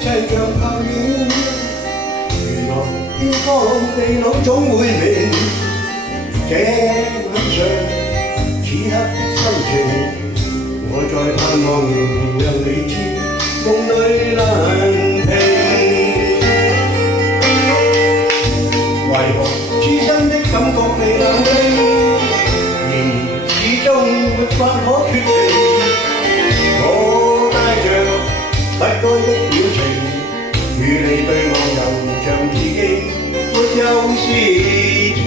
切像泡影。原來天荒地老總會明，這晚上此刻的心情，我在盼望仍讓你知，夢裏難平。為何痴心的感覺未冷靜，然而始終沒法可決定。我帶着不該的表情，與你對望又像已經沒有事情。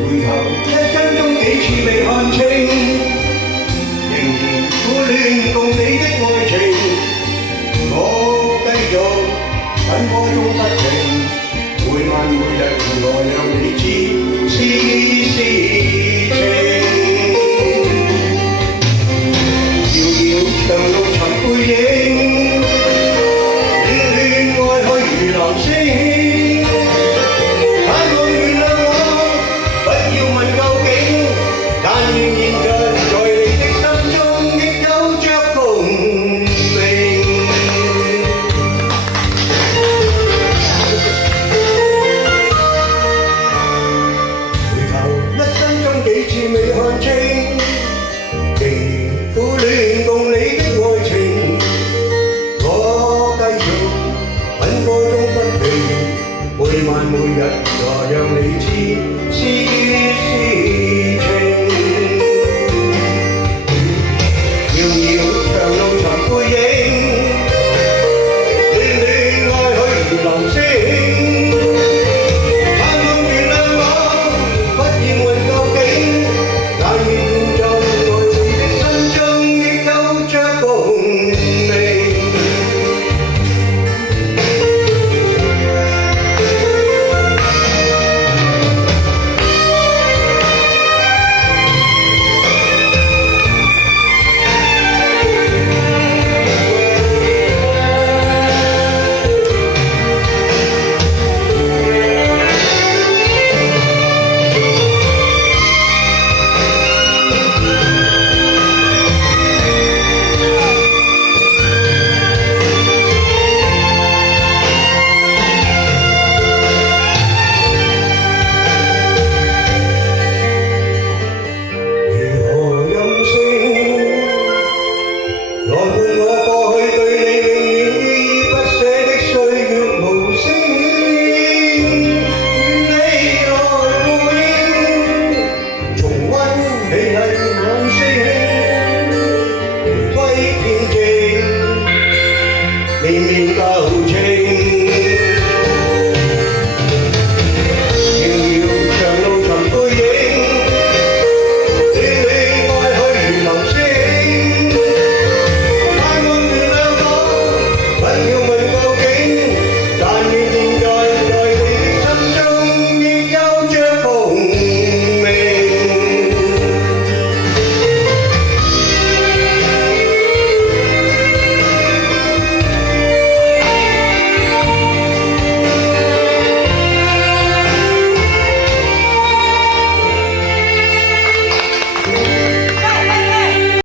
回頭一生中幾次未看清，仍然苦戀共你的愛情。我繼續奔波中不停，每晚每日如何讓你知是事情。遙遙長路尋背影，戀戀愛去如流星。盼望原諒我，不要問究竟，但願現在你的心中亦有着共鳴。幾次未看清，仍然苦戀共你的愛情。我繼續奔波中不停，每晚每日才讓你知是事情。遙遙長路尋背影，戀戀愛去如流星。明明